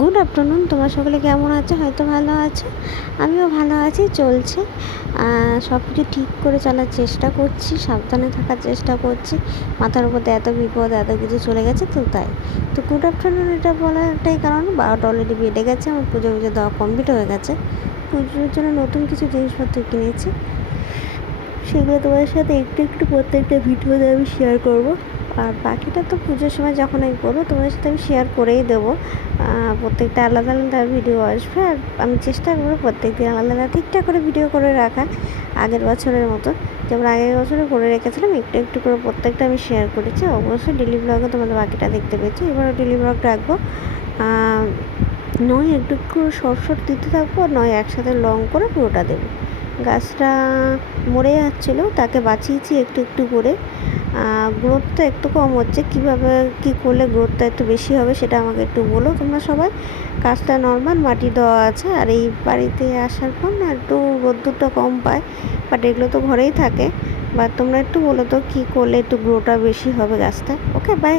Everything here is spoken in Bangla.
গুড আফটারনুন তোমার সকলে কেমন আছে? হয়তো ভালো আছে? আমিও ভালো আছি, চলছে। সব কিছু ঠিক করে চলার চেষ্টা করছি, সাবধানে থাকার চেষ্টা করছি। মাথার উপর এত বিপদ, এত কিছু চলে গেছে তো তাই। তো গুড আফটারনুন এটা বলার একটাই কারণ, বারোটা অলরেডি বেড়ে গেছে, আমার পুজো পুজো দেওয়া কমপ্লিট হয়ে গেছে। পুজোর জন্য নতুন কিছু জিনিসপত্র কিনেছি। সেগুলো তোমাদের সাথে একটু একটু প্রত্যেকটা ভিডিওতে আমি শেয়ার করব। আর বাকিটা তো পুজোর সময় যখন আমি করব, তোমাদের সাথে আমি শেয়ার করেই দেবো। প্রত্যেকটা আলাদা আলাদা ভিডিও আসবে আর আমি চেষ্টা করব প্রত্যেক দিন আলাদা আলাদা ঠিকঠাক করে ভিডিও করে রাখা আগের বছরের মতো। যেমন আগের বছরে করে রেখেছিলাম, একটু একটু করে প্রত্যেকটা আমি শেয়ার করেছি। অবশ্যই ডেলি ব্লগে তোমাদের বাকিটা দেখতে পেয়েছি। এবারও ডেলি ব্লগ রাখব। নয় একটু একটু শর্ট শর্ট দিতে থাকব আর নয় একসাথে লং করে পুরোটা দেবো। গাছটা মরে যাচ্ছিল, তাকে বাঁচিয়েছি একটু একটু করে। গ্রোথটা একটু কম হচ্ছে। কীভাবে কি করলে গ্রোথটা একটু বেশি হবে সেটা আমাকে একটু বলো। তোমরা সবাই কাজটা নর্মাল মাটি দেওয়া আছে। আর এই বাড়িতে আসার পর না একটু রোদ্দুরটা কম পায় বাট এগুলো তো ঘরেই থাকে। বা তোমরা একটু বলো তো, কী করলে একটু গ্রোটা বেশি হবে গাছটা? Okay bye